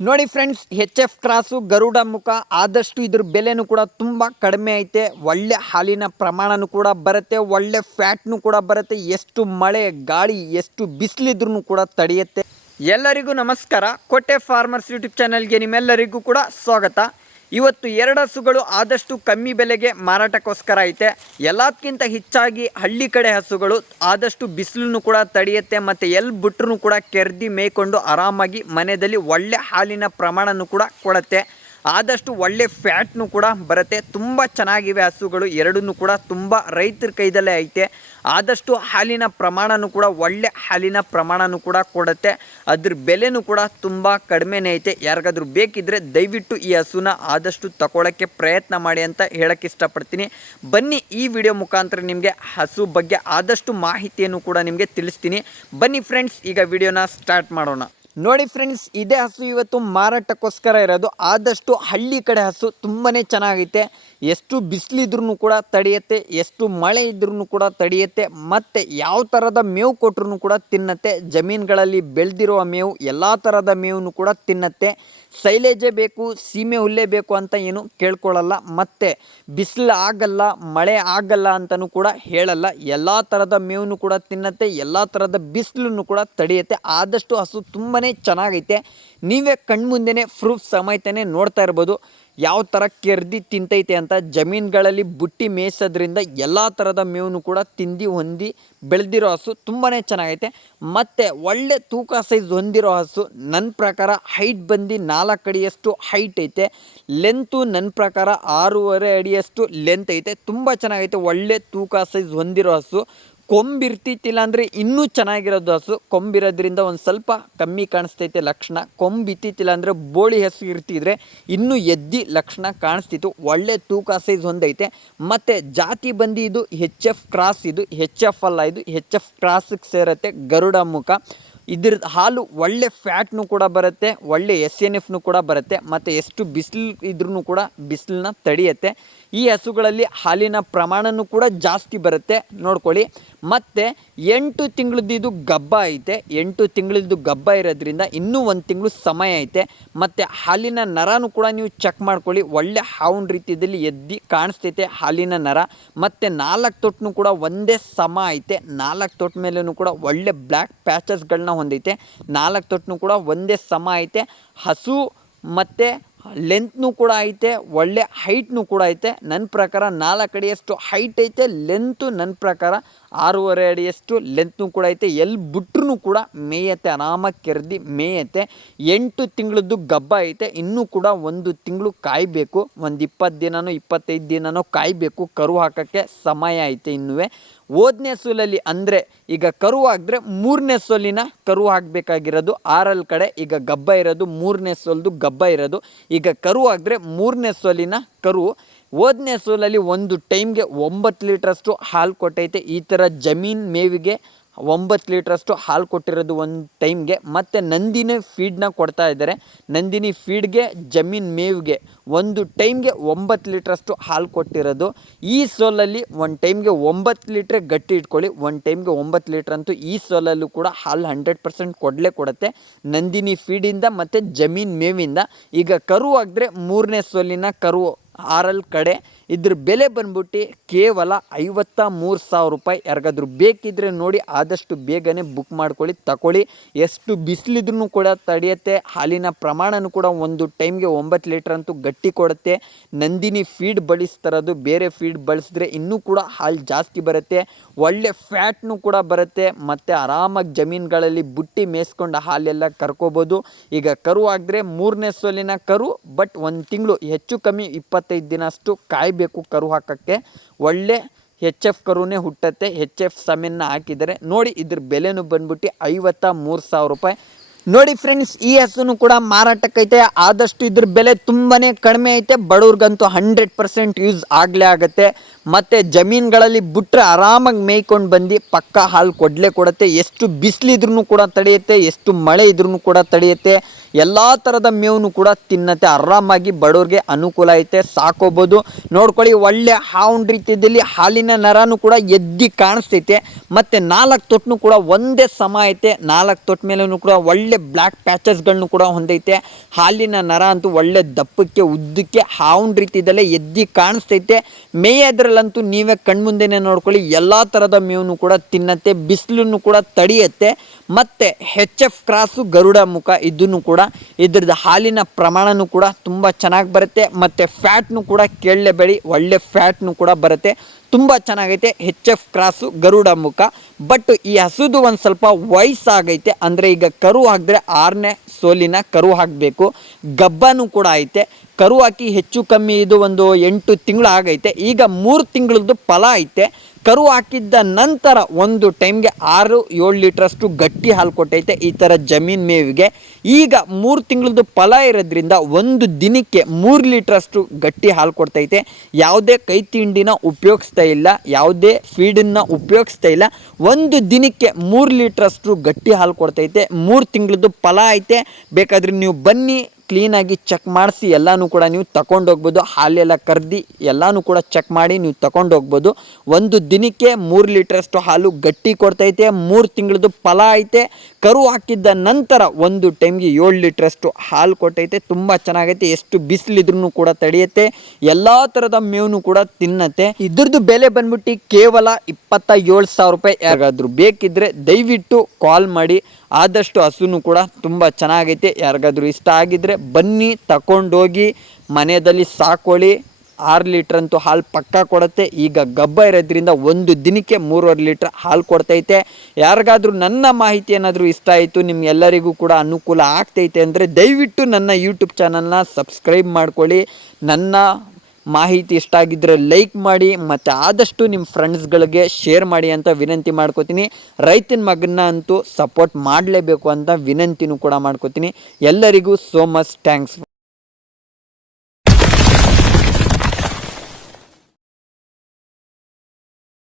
ನೋಡಿ friends, H F cross Garuda ಮುಖ ಆದಷ್ಟು ಇದ್ರ ಬೆಲೆನೂ ಕೂಡ ತುಂಬ ಕಡಿಮೆ ಐತೆ. ಒಳ್ಳೆ ಹಾಲಿನ ಪ್ರಮಾಣನೂ ಕೂಡ ಬರುತ್ತೆ, ಒಳ್ಳೆ ಫ್ಯಾಟ್ನು ಕೂಡ ಬರುತ್ತೆ. ಎಷ್ಟು ಮಳೆ ಗಾಳಿ ಎಷ್ಟು ಬಿಸಿಲಿದ್ರೂ ಕೂಡ ತಡೆಯುತ್ತೆ. ಎಲ್ಲರಿಗೂ ನಮಸ್ಕಾರ. ಕೋಟೆ ಫಾರ್ಮರ್ಸ್ ಯೂಟ್ಯೂಬ್ ಚಾನಲ್ಗೆ ನಿಮ್ಮೆಲ್ಲರಿಗೂ ಕೂಡ ಸ್ವಾಗತ. ಇವತ್ತು ಎರಡು ಹಸುಗಳು ಆದಷ್ಟು ಕಮ್ಮಿ ಬೆಲೆಗೆ ಮಾರಾಟಕ್ಕೋಸ್ಕರ ಐತೆ. ಎಲ್ಲದಕ್ಕಿಂತ ಹೆಚ್ಚಾಗಿ ಹಳ್ಳಿ ಕಡೆ ಹಸುಗಳು ಆದಷ್ಟು ಬಿಸಿಲನ್ನು ಕೂಡ ತಡೆಯುತ್ತೆ ಮತ್ತು ಎಲ್ಲಿ ಬಿಟ್ಟರೂ ಕೂಡ ಕೆರೆದಿ ಮೇಯ್ಕೊಂಡು ಆರಾಮಾಗಿ ಮನೆಯಲ್ಲಿ ಒಳ್ಳೆ ಹಾಲಿನ ಪ್ರಮಾಣನೂ ಕೂಡ ಕೊಡುತ್ತೆ. ಆದಷ್ಟು ಒಳ್ಳೆ ಫ್ಯಾಟ್ನು ಕೂಡ ಬರುತ್ತೆ. ತುಂಬ ಚೆನ್ನಾಗಿವೆ ಹಸುಗಳು ಎರಡನ್ನೂ ಕೂಡ. ತುಂಬ ರೈತರ ಕೈದಲ್ಲೇ ಐತೆ. ಆದಷ್ಟು ಹಾಲಿನ ಪ್ರಮಾಣನೂ ಕೂಡ ಒಳ್ಳೆ ಹಾಲಿನ ಪ್ರಮಾಣನೂ ಕೂಡ ಕೊಡುತ್ತೆ. ಅದ್ರ ಬೆಲೆನೂ ಕೂಡ ತುಂಬ ಕಡಿಮೆನೇ ಐತೆ. ಯಾರಿಗಾದ್ರೂ ಬೇಕಿದ್ದರೆ ದಯವಿಟ್ಟು ಈ ಹಸುನ ಆದಷ್ಟು ತಗೊಳ್ಳೋಕ್ಕೆ ಪ್ರಯತ್ನ ಮಾಡಿ ಅಂತ ಹೇಳೋಕ್ಕೆ ಇಷ್ಟಪಡ್ತೀನಿ. ಬನ್ನಿ, ಈ ವಿಡಿಯೋ ಮುಖಾಂತರ ನಿಮಗೆ ಹಸು ಬಗ್ಗೆ ಆದಷ್ಟು ಮಾಹಿತಿಯನ್ನು ಕೂಡ ನಿಮಗೆ ತಿಳಿಸ್ತೀನಿ. ಬನ್ನಿ ಫ್ರೆಂಡ್ಸ್, ಈಗ ವಿಡಿಯೋನ ಸ್ಟಾರ್ಟ್ ಮಾಡೋಣ. ನೋಡಿ ಫ್ರೆಂಡ್ಸ್, ಇದೇ ಹಸು ಇವತ್ತು ಮಾರಾಟಕ್ಕೋಸ್ಕರ ಇರೋದು. ಆದಷ್ಟು ಹಳ್ಳಿ ಕಡೆ ಹಸು ತುಂಬಾ ಚೆನ್ನಾಗೈತೆ. ಎಷ್ಟು ಬಿಸಿಲಿದ್ರೂ ಕೂಡ ತಡೆಯುತ್ತೆ, ಎಷ್ಟು ಮಳೆ ಇದ್ರೂ ಕೂಡ ತಡೆಯುತ್ತೆ. ಮತ್ತು ಯಾವ ಥರದ ಮೇವು ಕೊಟ್ಟರು ಕೂಡ ತಿನ್ನತ್ತೆ. ಜಮೀನುಗಳಲ್ಲಿ ಬೆಳೆದಿರುವ ಮೇವು ಎಲ್ಲ ಥರದ ಮೇವನ್ನು ಕೂಡ ತಿನ್ನತ್ತೆ. ಸೈಲೇಜೇ ಬೇಕು, ಸೀಮೆ ಹುಲ್ಲೇ ಬೇಕು ಅಂತ ಏನು ಕೇಳ್ಕೊಳ್ಳಲ್ಲ. ಮತ್ತು ಬಿಸಿಲು ಆಗಲ್ಲ, ಮಳೆ ಆಗಲ್ಲ ಅಂತಲೂ ಕೂಡ ಹೇಳಲ್ಲ. ಎಲ್ಲ ಥರದ ಮೇವನ್ನು ಕೂಡ ತಿನ್ನತ್ತೆ, ಎಲ್ಲ ಥರದ ಬಿಸಿಲನ್ನು ಕೂಡ ತಡೆಯುತ್ತೆ. ಆದಷ್ಟು ಹಸು ತುಂಬಾ ಚೆನ್ನಾಗೈತೆ. ನೀವೇ ಕಣ್ಮುಂದೆನೇ ಪ್ರೂಫ್ ಸಮೇತನೇ ನೋಡ್ತಾ ಇರ್ಬೋದು ಯಾವ ಥರ ಕೆರ್ದಿ ತಿಂತೈತೆ ಅಂತ. ಜಮೀನುಗಳಲ್ಲಿ ಬುಟ್ಟಿ ಮೇಯಿಸೋದ್ರಿಂದ ಎಲ್ಲ ಥರದ ಮೇವನ್ನು ಕೂಡ ತಿಂದು ಹೊಂದಿ ಬೆಳೆದಿರೋ ಹಸು ತುಂಬಾ ಚೆನ್ನಾಗೈತೆ. ಮತ್ತು ಒಳ್ಳೆ ತೂಕ ಸೈಜ್ ಹೊಂದಿರೋ ಹಸು. ನನ್ನ ಪ್ರಕಾರ ಹೈಟ್ ಬಂದು 4 ಅಡಿಯಷ್ಟು ಹೈಟ್ ಐತೆ. ಲೆಂತು ನನ್ನ ಪ್ರಕಾರ 6.5 ಅಡಿಯಷ್ಟು ಲೆಂತ್ ಐತೆ. ತುಂಬ ಚೆನ್ನಾಗೈತೆ. ಒಳ್ಳೆ ತೂಕ ಸೈಜ್ ಹೊಂದಿರೋ ಹಸು. ಕೊಂಬಿರ್ತಿತ್ತಿಲ್ಲ ಅಂದರೆ ಇನ್ನೂ ಚೆನ್ನಾಗಿರೋದು ಹಸು. ಕೊಂಬಿರೋದ್ರಿಂದ ಒಂದು ಸ್ವಲ್ಪ ಕಮ್ಮಿ ಕಾಣಿಸ್ತೈತೆ ಲಕ್ಷಣ. ಕೊಂಬಿತ್ತಿತ್ತಿಲ್ಲ ಅಂದರೆ ಬೋಳಿ ಹಸು ಇರ್ತಿದ್ರೆ ಇನ್ನೂ ಎದ್ದಿ ಲಕ್ಷಣ ಕಾಣಿಸ್ತಿತ್ತು. ಒಳ್ಳೆ ತೂಕ ಸೈಜ್ ಹೊಂದೈತೆ. ಮತ್ತು ಜಾತಿ ಬಂದು ಇದು ಎಚ್ ಎಫ್ ಕ್ರಾಸ್. ಇದು ಎಚ್ ಎಫ್ ಅಲ್ಲ, ಇದು ಎಚ್ ಎಫ್ ಕ್ರಾಸಿಗೆ ಸೇರುತ್ತೆ. ಗರುಡ ಮುಖ. ಇದ್ರದ್ದು ಹಾಲು ಒಳ್ಳೆ ಫ್ಯಾಟ್ನು ಕೂಡ ಬರುತ್ತೆ, ಒಳ್ಳೆ SNFನು ಕೂಡ ಬರುತ್ತೆ. ಮತ್ತು ಎಷ್ಟು ಬಿಸಿಲು ಇದ್ರೂ ಕೂಡ ಬಿಸಿಲನ್ನ ತಡೆಯುತ್ತೆ. ಈ ಹಸುಗಳಲ್ಲಿ ಹಾಲಿನ ಪ್ರಮಾಣನೂ ಕೂಡ ಜಾಸ್ತಿ ಬರುತ್ತೆ, ನೋಡ್ಕೊಳ್ಳಿ. ಮತ್ತು 8 ತಿಂಗಳದ್ದು ಇದು ಗಬ್ಬ ಐತೆ. 8 ತಿಂಗಳದ್ದು ಗಬ್ಬ ಇರೋದ್ರಿಂದ ಇನ್ನೂ 1 ತಿಂಗಳು ಸಮಯ ಐತೆ. ಮತ್ತು ಹಾಲಿನ ನರನೂ ಕೂಡ ನೀವು ಚೆಕ್ ಮಾಡ್ಕೊಳ್ಳಿ. ಒಳ್ಳೆ ಹಾವಿನ ರೀತಿಯಲ್ಲಿ ಎದ್ದು ಕಾಣಿಸ್ತೈತೆ ಹಾಲಿನ ನರ. ಮತ್ತು 4 ತೊಟ್ಟನು ಕೂಡ ಒಂದೇ ಸಮ ಐತೆ. 4 ತೊಟ್ಟ ಮೇಲೂ ಕೂಡ ಒಳ್ಳೆ ಬ್ಲ್ಯಾಕ್ ಪ್ಯಾಚಸ್ಗಳನ್ನ ಹೊಂದೈತೆ. 4 ತೊಟ್ಟನು ಕೂಡ ಒಂದೇ ಸಮ ಐತೆ. ಹಸು ಮತ್ತು ಲೆಂತ್ನೂ ಕೂಡ ಐತೆ, ಒಳ್ಳೆ ಹೈಟ್ನೂ ಕೂಡ ಐತೆ. ನನ್ನ ಪ್ರಕಾರ 4 ಅಡಿಯಷ್ಟು ಹೈಟ್ ಐತೆ. ಲೆಂತು ನನ್ನ ಪ್ರಕಾರ 6.5 ಅಡಿಯಷ್ಟು ಲೆಂತ್ನೂ ಕೂಡ ಐತೆ. ಎಲ್ಲಿ ಬಿಟ್ರೂ ಕೂಡ ಮೇಯತ್ತೆ, ಆರಾಮಾಗಿ ಕೆರೆದಿ ಮೇಯತ್ತೆ. 8 ತಿಂಗಳದ್ದು ಗಬ್ಬ ಐತೆ. ಇನ್ನೂ ಕೂಡ 1 ತಿಂಗಳು ಕಾಯಬೇಕು. ಒಂದು 20 ದಿನನೋ 25 ದಿನನೋ ಕಾಯಬೇಕು. ಕರು ಹಾಕೋಕ್ಕೆ ಸಮಯ ಐತೆ ಇನ್ನೂ. ಓದನೇ ಸೋಲಲ್ಲಿ ಅಂದರೆ ಈಗ ಕರು ಹಾಕಿದ್ರೆ 3ನೇ ಸೋಲಿನ ಕರು ಹಾಕಬೇಕಾಗಿರೋದು. 6 ಕಡೆ ಈಗ ಗಬ್ಬ ಇರೋದು 3ನೇ ಸೋಲ್ದು ಗಬ್ಬ ಇರೋದು. ಈಗ ಕರು ಹಾಕಿದ್ರೆ 3ನೇ ಸೋಲಿನ ಕರು. ಓದನೇ ಸೋಲಲ್ಲಿ ಒಂದು ಟೈಮ್ಗೆ 9 ಲೀಟ್ರಷ್ಟು ಹಾಲು ಕೊಟ್ಟೈತೆ. ಈ ಥರ ಜಮೀನು ಮೇವಿಗೆ 9 ಲೀಟ್ರಷ್ಟು ಹಾಲು ಕೊಟ್ಟಿರೋದು ಒಂದು ಟೈಮ್ಗೆ. ಮತ್ತು ನಂದಿನಿ ಫೀಡ್ನ ಕೊಡ್ತಾ ಇದ್ದಾರೆ. ನಂದಿನಿ ಫೀಡ್ಗೆ ಜಮೀನು ಮೇವಿಗೆ ಒಂದು ಟೈಮ್ಗೆ 9 ಲೀಟ್ರಷ್ಟು ಹಾಲು ಕೊಟ್ಟಿರೋದು. ಈ ಸೋಲಲ್ಲಿ ಒಂದು ಟೈಮ್ಗೆ 9 ಲೀಟ್ರ್ ಗಟ್ಟಿ ಇಟ್ಕೊಳ್ಳಿ. ಒಂದು ಟೈಮ್ಗೆ 9 ಲೀಟ್ರ್ ಅಂತೂ ಈ ಸೋಲಲ್ಲೂ ಕೂಡ ಹಾಲು 100% ಕೊಡುತ್ತೆ ನಂದಿನಿ ಫೀಡಿಂದ ಮತ್ತು ಜಮೀನು ಮೇವಿಂದ. ಈಗ ಕರು ಆಗಿದ್ರೆ 3ನೇ ಸೋಲಿನ ಕರು 6 ಕಡೆ. ಇದ್ರ ಬೆಲೆ ಬಂದ್ಬಿಟ್ಟು ಕೇವಲ 53,000 ರೂಪಾಯಿ. ಯಾರಿಗಾದ್ರೂ ಬೇಕಿದ್ದರೆ ನೋಡಿ ಆದಷ್ಟು ಬೇಗನೆ ಬುಕ್ ಮಾಡ್ಕೊಳ್ಳಿ, ತಗೊಳ್ಳಿ. ಎಷ್ಟು ಬಿಸಿಲಿದ್ರೂ ಕೂಡ ತಡೆಯುತ್ತೆ. ಹಾಲಿನ ಪ್ರಮಾಣನೂ ಕೂಡ ಒಂದು ಟೈಮ್ಗೆ 9 ಲೀಟ್ರ್ ಅಂತೂ ಗಟ್ಟಿ ಕೊಡುತ್ತೆ. ನಂದಿನಿ ಫೀಡ್ ಬಳಸ್ತಾರದು, ಬೇರೆ ಫೀಡ್ ಬಳಸಿದ್ರೆ ಇನ್ನೂ ಕೂಡ ಹಾಲು ಜಾಸ್ತಿ ಬರುತ್ತೆ. ಒಳ್ಳೆ ಫ್ಯಾಟ್ನೂ ಕೂಡ ಬರುತ್ತೆ. ಮತ್ತು ಆರಾಮಾಗಿ ಜಮೀನುಗಳಲ್ಲಿ ಬುಟ್ಟಿ ಮೇಯಿಸ್ಕೊಂಡು ಹಾಲೆಲ್ಲ ಕರ್ಕೋಬೋದು. ಈಗ ಕರು ಆಗಿದ್ರೆ 3ನೇ ಸೋಲಿನ ಕರು. ಬಟ್ 1 ತಿಂಗಳು ಹೆಚ್ಚು ಕಮ್ಮಿ 25 ದಿನ ಅಷ್ಟು ಕಾಯಬೇಕು ಕರು ಹಾಕೋಕ್ಕೆ. ಒಳ್ಳೆ HF ಕರುನೇ ಹುಟ್ಟತ್ತೆ. HF ಸಮೆನ್ನ ಹಾಕಿದರೆ ನೋಡಿ. ಇದ್ರ ಬೆಲೆನೂ ಬಂದ್ಬಿಟ್ಟು 53,000 ರೂಪಾಯಿ. ನೋಡಿ ಫ್ರೆಂಡ್ಸ್, ಈ ಹಸುನು ಕೂಡ ಮಾರಾಟಕ್ಕೈತೆ. ಆದಷ್ಟು ಇದ್ರ ಬೆಲೆ ತುಂಬಾ ಕಡಿಮೆ ಐತೆ. ಬಡವ್ರಿಗಂತೂ 100% ಯೂಸ್ ಆಗಲೇ ಆಗುತ್ತೆ. ಮತ್ತು ಜಮೀನುಗಳಲ್ಲಿ ಬಿಟ್ಟರೆ ಆರಾಮಾಗಿ ಮೇಯ್ಕೊಂಡು ಬಂದು ಪಕ್ಕ ಹಾಲು ಕೊಡುತ್ತೆ. ಎಷ್ಟು ಬಿಸಿಲಿದ್ರೂ ಕೂಡ ತಡೆಯುತ್ತೆ, ಎಷ್ಟು ಮಳೆ ಇದ್ರೂ ಕೂಡ ತಡೆಯುತ್ತೆ. ಎಲ್ಲ ಥರದ ಮೇವನ್ನು ಕೂಡ ತಿನ್ನತ್ತೆ. ಆರಾಮಾಗಿ ಬಡವ್ರಿಗೆ ಅನುಕೂಲ ಐತೆ, ಸಾಕೋಬೋದು. ನೋಡ್ಕೊಳ್ಳಿ, ಒಳ್ಳೆ ಹಾವಿನ ರೀತಿಯಲ್ಲಿ ಹಾಲಿನ ನರನೂ ಕೂಡ ಎದ್ದು ಕಾಣಿಸ್ತೈತೆ. ಮತ್ತು 4 ತೊಟ್ಟನು ಕೂಡ ಒಂದೇ ಸಮ ಐತೆ. 4 ತೊಟ್ಟ ಮೇಲೂ ಕೂಡ ಒಳ್ಳೆ ಒಳ್ಳೆ ಬ್ಲ್ಯಾಕ್ ಪ್ಯಾಚಸ್ಗಳನ್ನು ಕೂಡ ಹೊಂದೈತೆ. ಹಾಲಿನ ನರ ಅಂತೂ ಒಳ್ಳೆ ದಪ್ಪಕ್ಕೆ ಉದ್ದಕ್ಕೆ ಹಾವುನ್ ರೀತಿ ಇದೆಲ್ಲ ಎದ್ದಿ ಕಾಣಿಸ್ತೈತೆ. ಮೇಯೋದ್ರಲ್ಲಂತೂ ನೀವೇ ಕಣ್ಮುಂದೆನೇ ನೋಡ್ಕೊಳ್ಳಿ, ಎಲ್ಲ ಥರದ ಮೇವನ್ನು ಕೂಡ ತಿನ್ನತ್ತೆ, ಬಿಸಿಲನ್ನು ಕೂಡ ತಡೆಯುತ್ತೆ. ಮತ್ತು HF ಕ್ರಾಸು ಗರುಡ ಮುಖ ಇದನ್ನು ಕೂಡ ಇದ್ರದ್ದು ಹಾಲಿನ ಪ್ರಮಾಣನೂ ಕೂಡ ತುಂಬ ಚೆನ್ನಾಗಿ ಬರುತ್ತೆ. ಮತ್ತು ಫ್ಯಾಟ್ನು ಕೂಡ ಕೇಳಲೇಬೇಡಿ, ಒಳ್ಳೆ ಫ್ಯಾಟ್ನು ಕೂಡ ಬರುತ್ತೆ, ತುಂಬ ಚೆನ್ನಾಗೈತೆ HF ಕ್ರಾಸು ಗರುಡ ಮುಖ. ಬಟ್ ಈ ಹಸುದು ಒಂದು ಸ್ವಲ್ಪ ವಯಸ್ಸಾಗೈತೆ, ಅಂದರೆ ಈಗ ಕರು ಹಾಕಿದ್ರೆ 6ನೇ ಸೋಲಿನ ಕರು ಹಾಕಬೇಕು. ಗಬ್ಬನೂ ಕೂಡ ಐತೆ, ಕರು ಹಾಕಿ ಹೆಚ್ಚು ಕಮ್ಮಿ ಇದು ಒಂದು 8 ತಿಂಗಳು ಆಗೈತೆ. ಈಗ 3 ತಿಂಗಳದ್ದು ಫಲ ಐತೆ. ಕರು ಹಾಕಿದ್ದ ನಂತರ ಒಂದು ಟೈಮ್ಗೆ 6-7 ಲೀಟ್ರಷ್ಟು ಗಟ್ಟಿ ಹಾಲು ಕೊಟ್ಟೈತೆ ಈ ಥರ ಜಮೀನು ಮೇವಿಗೆ. ಈಗ 3 ತಿಂಗಳದ್ದು ಫಲ ಇರೋದ್ರಿಂದ ಒಂದು ದಿನಕ್ಕೆ 3 ಲೀಟ್ರಷ್ಟು ಗಟ್ಟಿ ಹಾಲು ಕೊಡ್ತೈತೆ. ಯಾವುದೇ ಕೈ ತಿಂಡಿನ ಉಪಯೋಗಿಸ್ತಾ ಇಲ್ಲ, ಯಾವುದೇ ಫೀಡನ್ನು ಉಪಯೋಗಿಸ್ತಾ ಇಲ್ಲ. ಒಂದು ದಿನಕ್ಕೆ 3 ಲೀಟ್ರಷ್ಟು ಗಟ್ಟಿ ಹಾಲು ಕೊಡ್ತೈತೆ. 3 ತಿಂಗಳದ್ದು ಫಲ ಐತೆ. ಬೇಕಾದರೆ ನೀವು ಬನ್ನಿ, ಕ್ಲೀನಾಗಿ ಚೆಕ್ ಮಾಡಿಸಿ ಎಲ್ಲನೂ ಕೂಡ ನೀವು ತಗೊಂಡೋಗ್ಬೋದು. ಹಾಲೆಲ್ಲ ಕರ್ದು ಎಲ್ಲನೂ ಕೂಡ ಚೆಕ್ ಮಾಡಿ ನೀವು ತಗೊಂಡೋಗ್ಬೋದು. ಒಂದು ದಿನಕ್ಕೆ 3 ಲೀಟ್ರಷ್ಟು ಹಾಲು ಗಟ್ಟಿ ಕೊಡ್ತೈತೆ. 3 ತಿಂಗಳದ್ದು ಫಲ ಐತೆ. ಕರು ಹಾಕಿದ್ದ ನಂತರ ಒಂದು ಟೈಮ್ಗೆ 7 ಲೀಟ್ರಷ್ಟು ಹಾಲು ಕೊಟ್ಟೈತೆ. ತುಂಬ ಚೆನ್ನಾಗೈತೆ, ಎಷ್ಟು ಬಿಸಿಲಿದ್ರೂ ಕೂಡ ತಡೆಯುತ್ತೆ, ಎಲ್ಲ ಥರದ ಮೇವನ್ನು ಕೂಡ ತಿನ್ನತ್ತೆ. ಇದ್ರದ್ದು ಬೆಲೆ ಬಂದ್ಬಿಟ್ಟು ಕೇವಲ 27,000 ರೂಪಾಯಿ. ಯಾರಿಗಾದ್ರೂ ಬೇಕಿದ್ದರೆ ದಯವಿಟ್ಟು ಕಾಲ್ ಮಾಡಿ. ಆದಷ್ಟು ಹಸುನು ಕೂಡ ತುಂಬ ಚೆನ್ನಾಗೈತೆ. ಯಾರಿಗಾದ್ರೂ ಇಷ್ಟ ಆಗಿದ್ದರೆ ಬನ್ನಿ, ತಗೊಂಡೋಗಿ ಮನೆಯಲ್ಲಿ ಸಾಕೊಳ್ಳಿ. 6 ಲೀಟ್ರ್ ಅಂತೂ ಹಾಲು ಪಕ್ಕ ಕೊಡುತ್ತೆ. ಈಗ ಗಬ್ಬ ಇರೋದ್ರಿಂದ ಒಂದು ದಿನಕ್ಕೆ 3.5 ಲೀಟ್ರ್ ಹಾಲು ಕೊಡ್ತೈತೆ. ಯಾರಿಗಾದ್ರೂ ನನ್ನ ಮಾಹಿತಿ ಏನಾದರೂ ಇಷ್ಟ ಆಯಿತು, ನಿಮ್ಗೆಲ್ಲರಿಗೂ ಕೂಡ ಅನುಕೂಲ ಆಗ್ತೈತೆ ಅಂದರೆ ದಯವಿಟ್ಟು ನನ್ನ ಯೂಟ್ಯೂಬ್ ಚಾನಲ್ನ ಸಬ್ಸ್ಕ್ರೈಬ್ ಮಾಡ್ಕೊಳ್ಳಿ. ನನ್ನ ಮಾಹಿತಿ ಇಷ್ಟ ಆಗಿದ್ದರೆ ಲೈಕ್ ಮಾಡಿ, ಮತ್ತು ಆದಷ್ಟು ನಿಮ್ಮ ಫ್ರೆಂಡ್ಸ್ಗಳಿಗೆ ಶೇರ್ ಮಾಡಿ ಅಂತ ವಿನಂತಿ ಮಾಡ್ಕೋತೀನಿ. ರೈತನ ಮಗನ್ನ ಅಂತೂ ಸಪೋರ್ಟ್ ಮಾಡಲೇಬೇಕು ಅಂತ ವಿನಂತಿನೂ ಕೂಡ ಮಾಡ್ಕೋತೀನಿ. ಎಲ್ಲರಿಗೂ ಸೋ ಮಚ್ ಥ್ಯಾಂಕ್ಸ್.